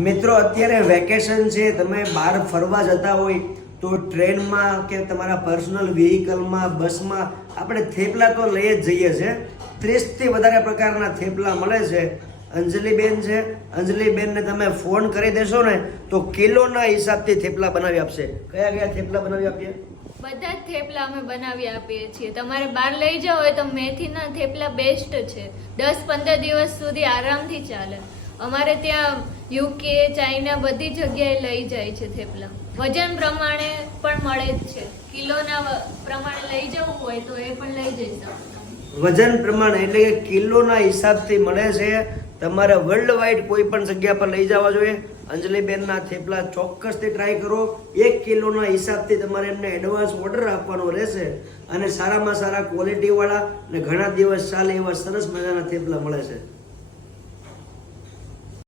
મિત્રો, અત્યારે વેકેશન છે, તમે બહાર ફરવા જતા હોય તો ટ્રેનમાં કે તમારા પર્સનલ વ્હીકલમાં બસમાં આપણે થેપલા તો લઈ જ જઈએ છે. ત્રીસથી વધારે પ્રકારના થેપલા મળે છે. અંજલિબેન છે, અંજલિબેનને તમે ફોન કરી દેશો ને, તો કિલોના હિસાબથી થેપલા બનાવી આપશે. કયા કયા થેપલા બનાવી આપીએ? બધા જ થેપલા અમે બનાવી આપીએ છીએ. તમારે બહાર લઈ જાવ હોય તો મેથીના થેપલા બેસ્ટ છે. દસ પંદર દિવસ સુધી આરામથી ચાલે. અમારે ત્યાં યુકે, ચાઇના બધી જગ્યાએ લઈ જાય છે થેપલા. વજન પ્રમાણે પણ મળે જ છે. કિલોના પ્રમાણે લઈ જવું હોય તો એ પણ લઈ જઈ વજન પ્રમાણે એટલે કે કિલોના હિસાબથી મળે છે. તમારે વર્લ્ડ વાઇડ કોઈ પણ જગ્યા પર લઈ જવા જોઈએ. અંજલિબેનના થેપલા ચોક્કસથી ટ્રાય કરો. એક કિલોના હિસાબથી તમારે એમને એડવાન્સ ઓર્ડર આપવાનો રહેશે અને સારામાં સારા ક્વોલિટીવાળા અને ઘણા દિવસ ચાલે એવા સરસ મજાના થેપલા મળે છે.